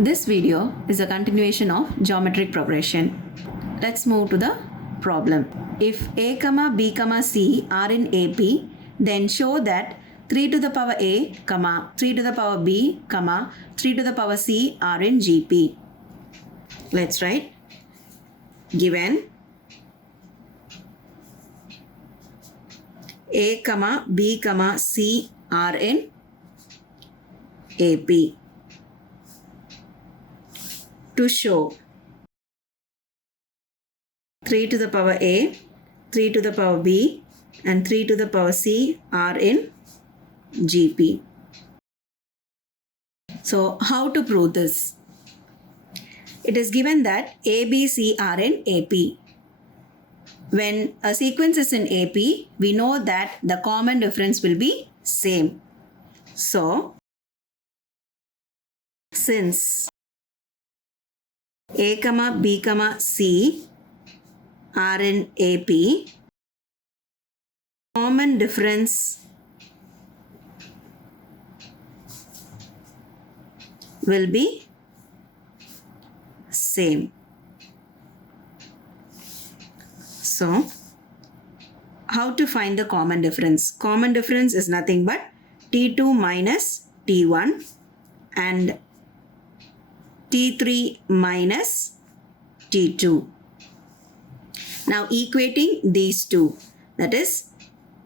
This video is a continuation of geometric progression. Let's move to the problem. If a, b, c are in AP, then show that 3 to the power a, 3 to the power b, 3 to the power c are in GP. Let's write. Given a, b, c are in AP. To show 3 to the power a, 3 to the power b and 3 to the power c are in GP. So how to prove this? It is given that a, b, c are in AP. When a sequence is in AP, we know that the common difference will be same. So, since a, b, c are in AP, common difference will be same. So, how to find the common difference? Common difference is nothing but T2 minus T1 and T3 minus T2. Now equating these two, that is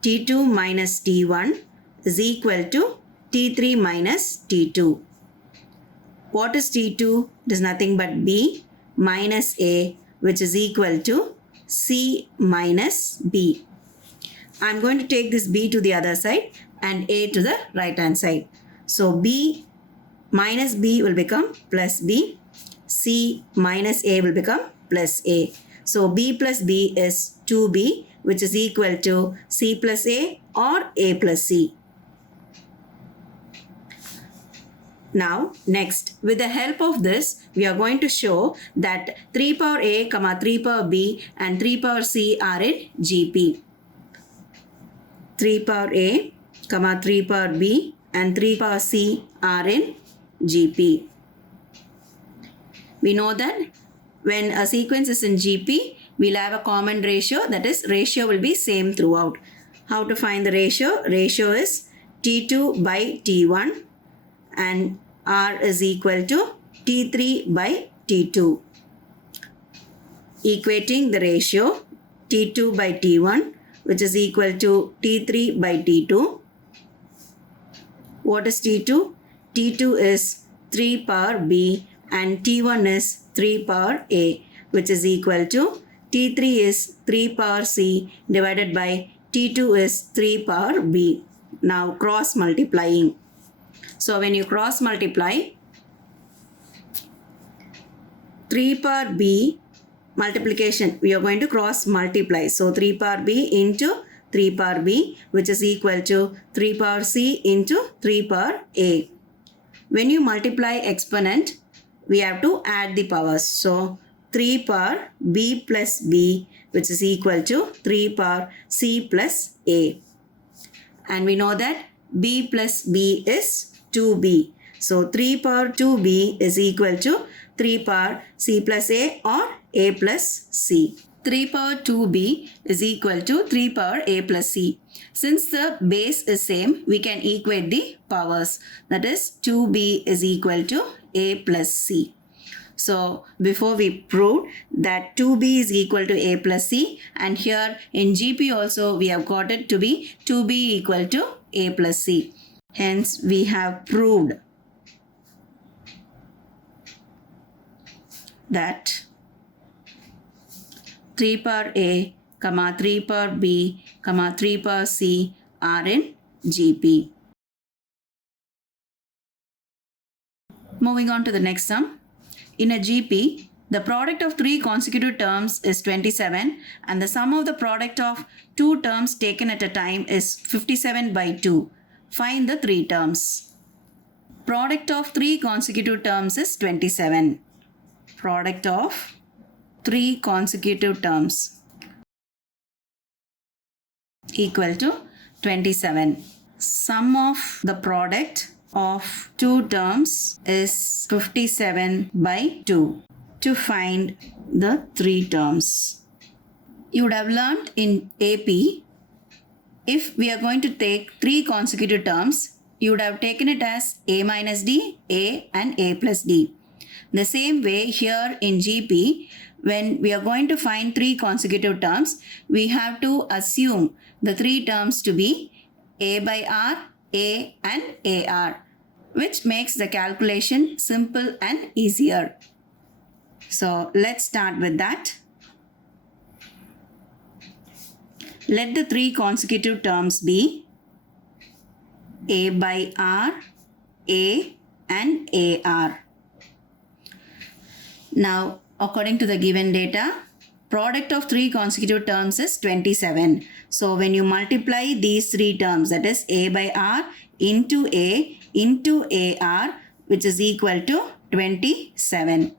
T2 minus T1 is equal to T3 minus T2. What is T2? It is nothing but B minus A, which is equal to C minus B. I am going to take this B to the other side and A to the right hand side. So B minus B will become plus B. C minus A will become plus A. So B plus B is 2B, which is equal to C plus A or A plus C. Now, next, with the help of this, we are going to show that 3 power A, 3 power B and 3 power C are in GP. 3 power A, 3 power B and 3 power C are in GP. We know that when a sequence is in GP, we'll have a common ratio, that is, ratio will be same throughout. How to find the ratio? Ratio is T2 by T1 and R is equal to T3 by T2. Equating the ratio T2 by T1, which is equal to T3 by T2. What is T2? T2 is 3 power B and T1 is 3 power A, which is equal to T3 is 3 power C divided by T2 is 3 power B. Now cross multiplying. So when you cross multiply, 3 power B multiplication, we are going to cross multiply. So 3 power B into 3 power B, which is equal to 3 power C into 3 power A. When you multiply exponent, we have to add the powers. So 3 power B plus B, which is equal to 3 power C plus A. And we know that B plus B is 2B. So 3 power 2B is equal to 3 power C plus A or A plus C. 3 power 2B is equal to 3 power A plus C. Since the base is same, we can equate the powers. That is 2B is equal to A plus C. So before we proved that 2B is equal to A plus C, and here in GP also we have got it to be 2B equal to A plus C. Hence we have proved that 3 power A, 3 power B, 3 power C are in GP. Moving on to the next sum. In a GP, the product of 3 consecutive terms is 27 and the sum of the product of 2 terms taken at a time is 57 by 2. Find the 3 terms. Product of 3 consecutive terms is 27. Product of 3 consecutive terms equal to 27. Sum of the product of two terms is 57 by 2. To find the three terms, you would have learned in AP, if we are going to take three consecutive terms, you would have taken it as A minus D, A and A plus D. The same way here in GP, when we are going to find three consecutive terms, we have to assume the three terms to be A by R, A and AR, which makes the calculation simple and easier. So let's start with that. Let the three consecutive terms be A by R, A and AR. Now, according to the given data, product of three consecutive terms is 27. So when you multiply these three terms, that is A by R into A into AR, which is equal to 27.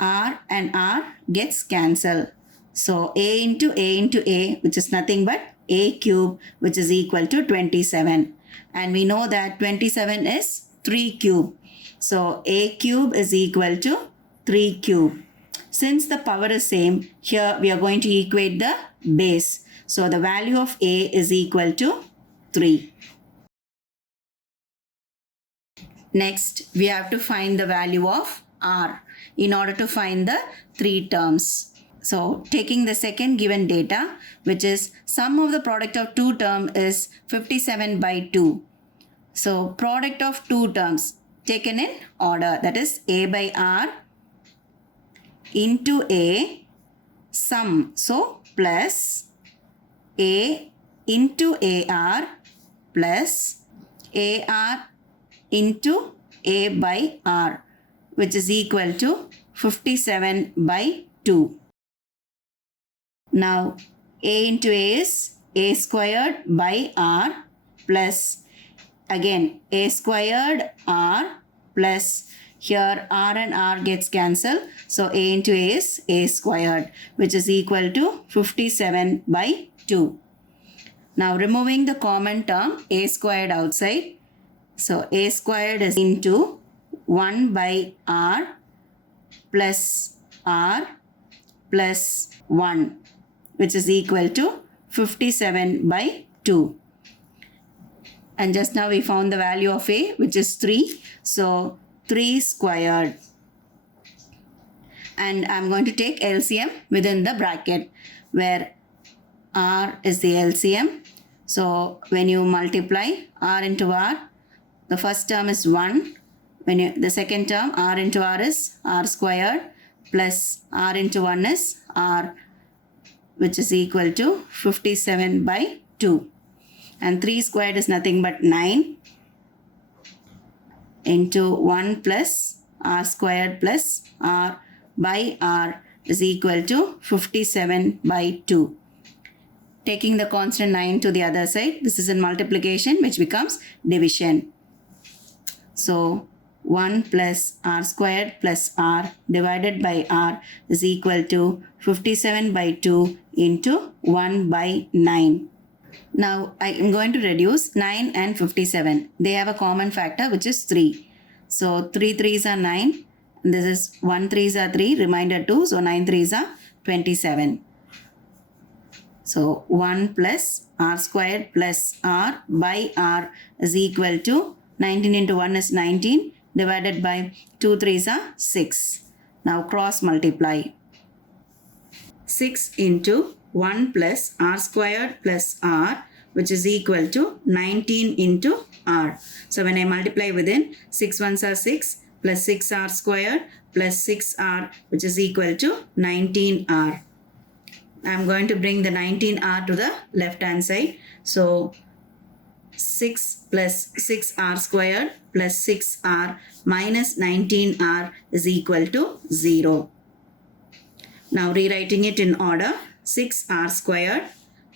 R and R gets cancelled. So A into A, which is nothing but A cube, which is equal to 27. And we know that 27 is 3 cube. So A cube is equal to 3 cube. Since the power is same, here we are going to equate the base. So the value of A is equal to 3. Next, we have to find the value of R in order to find the three terms. So taking the second given data, which is sum of the product of two terms is 57 by 2. So product of two terms taken in order, that is A by R into A sum. So plus A into AR plus AR into A by R, which is equal to 57 by 2. Now A into A is A squared by R plus again A squared R plus here R and R gets cancelled. So A into A is A squared, which is equal to 57 by 2. Now removing the common term A squared outside. So A squared is into 1 by R plus R plus 1, which is equal to 57 by 2. And just now we found the value of A, which is 3. So 3 squared. And I'm going to take LCM within the bracket where R is the LCM. So when you multiply R into R, the first term is 1. The second term R into R is R squared plus R into 1 is R, which is equal to 57 by 2. And 3 squared is nothing but 9 into 1 plus R squared plus R by R is equal to 57 by 2. Taking the constant 9 to the other side, this is in multiplication, which becomes division. So 1 plus R squared plus R divided by R is equal to 57 by 2 into 1 by 9. Now I am going to reduce 9 and 57. They have a common factor, which is 3. So 3 3s are 9. And this is 1 3s are 3, remainder 2. So 9 3s are 27. So 1 plus R squared plus R by R is equal to 19 into 1 is 19 divided by 2 3s are 6. Now cross multiply. 6 into 1 plus R squared plus R, which is equal to 19 into R. So when I multiply within, 6 ones are 6 plus 6R squared plus 6R, which is equal to 19R. I'm going to bring the 19R to the left hand side. So 6 plus 6R squared plus 6R minus 19R is equal to 0. Now rewriting it in order, 6R squared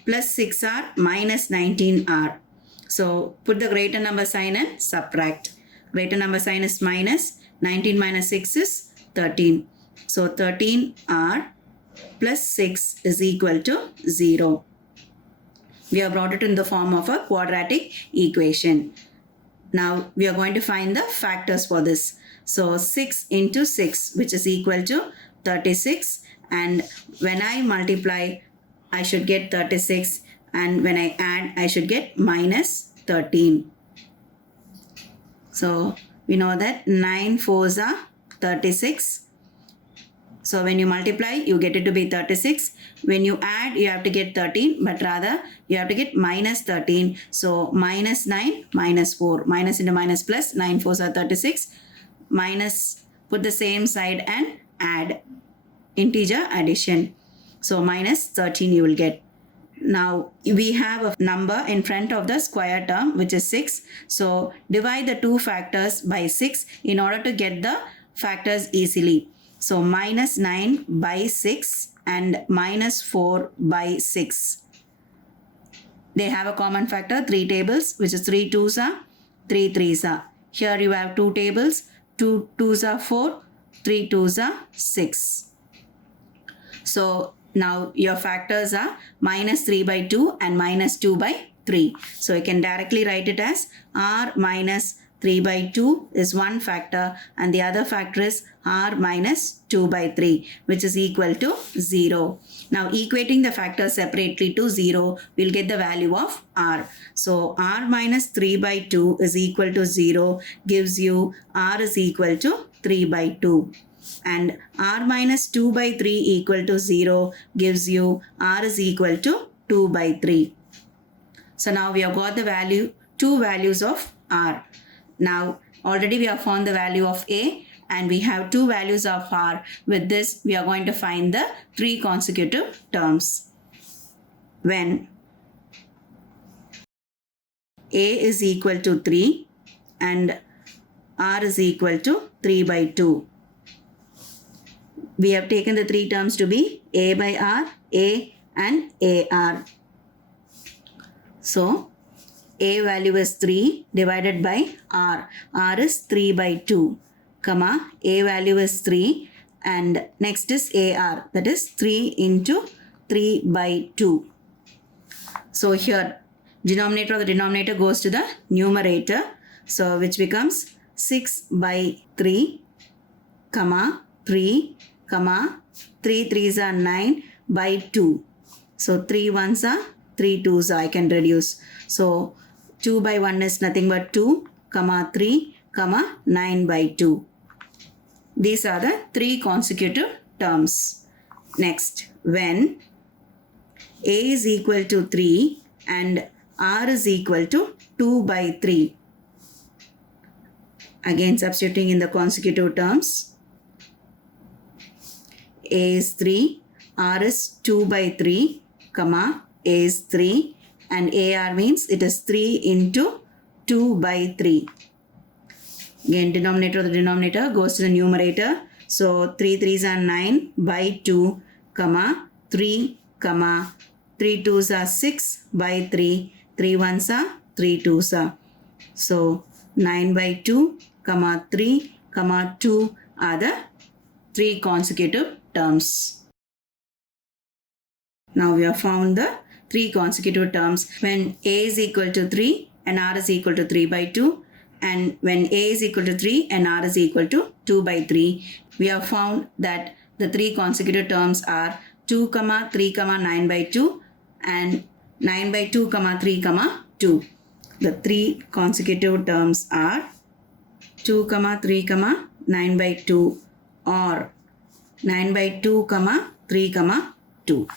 plus 6R minus 19R. So put the greater number sign and subtract. Greater number sign is minus, 19 minus 6 is 13. So 13R plus 6 is equal to 0. We have brought it in the form of a quadratic equation. Now we are going to find the factors for this. So 6 into 6, which is equal to 36, and when I multiply, I should get 36, and when I add, I should get minus 13. So we know that 9 fours are 36. So when you multiply, you get it to be 36. When you add, you have to get 13, but rather you have to get minus 13. So minus 9, minus 4. Minus into minus plus, 9 fours are 36. Minus, put the same side and add. Integer addition. So minus 13 you will get. Now we have a number in front of the square term, which is 6. So divide the two factors by 6 in order to get the factors easily. So minus 9 by 6 and minus 4 by 6. They have a common factor, 3 tables, which is 3 2s are, 3 3s are. Here you have 2 tables, 2 2s are 4, 3 2s are 6. So now your factors are minus 3 by 2 and minus 2 by 3. So you can directly write it as r minus 3 by 2 is one factor, and the other factor is r minus 2 by 3, which is equal to 0. Now equating the factors separately to 0, we'll get the value of r. So r minus 3 by 2 is equal to 0 gives you r is equal to 3 by 2. And r minus 2 by 3 equal to 0 gives you r is equal to 2 by 3. So now we have got the value, two values of r. Now already we have found the value of a, and we have two values of r. With this, we are going to find the three consecutive terms. When a is equal to 3 and r is equal to 3 by 2. We have taken the three terms to be a by r, a and ar. So a value is 3 divided by r. R is 3 by 2, comma, a value is 3, and next is ar, that is 3 into 3 by 2. So here denominator of the denominator goes to the numerator, so which becomes 6 by 3, comma, 3, comma, 3 3s are 9 by 2. So 3 1s are 3 2s I can reduce. So 2 by 1 is nothing but 2, comma 3, comma 9 by 2. These are the three consecutive terms. Next, when a is equal to 3 and r is equal to 2 by 3. Again substituting in the consecutive terms. A is 3, r is 2 by 3, comma, a is 3, and ar means it is 3 into 2 by 3. Again, denominator of the denominator goes to the numerator. So 3 3s are 9 by 2, comma, 3, comma, 3 2s are 6 by 3, 3 1s are 3 2s are. So 9 by 2, comma, 3, comma, 2 are the three consecutive terms. Now we have found the three consecutive terms when a is equal to 3 and r is equal to 3 by 2, and when a is equal to 3 and r is equal to 2 by 3. We have found that the three consecutive terms are 2, 3, 9 by 2 and 9 by 2, 3, 2. The three consecutive terms are 2, 3, 9 by 2 or 9 by 2, 3, 2.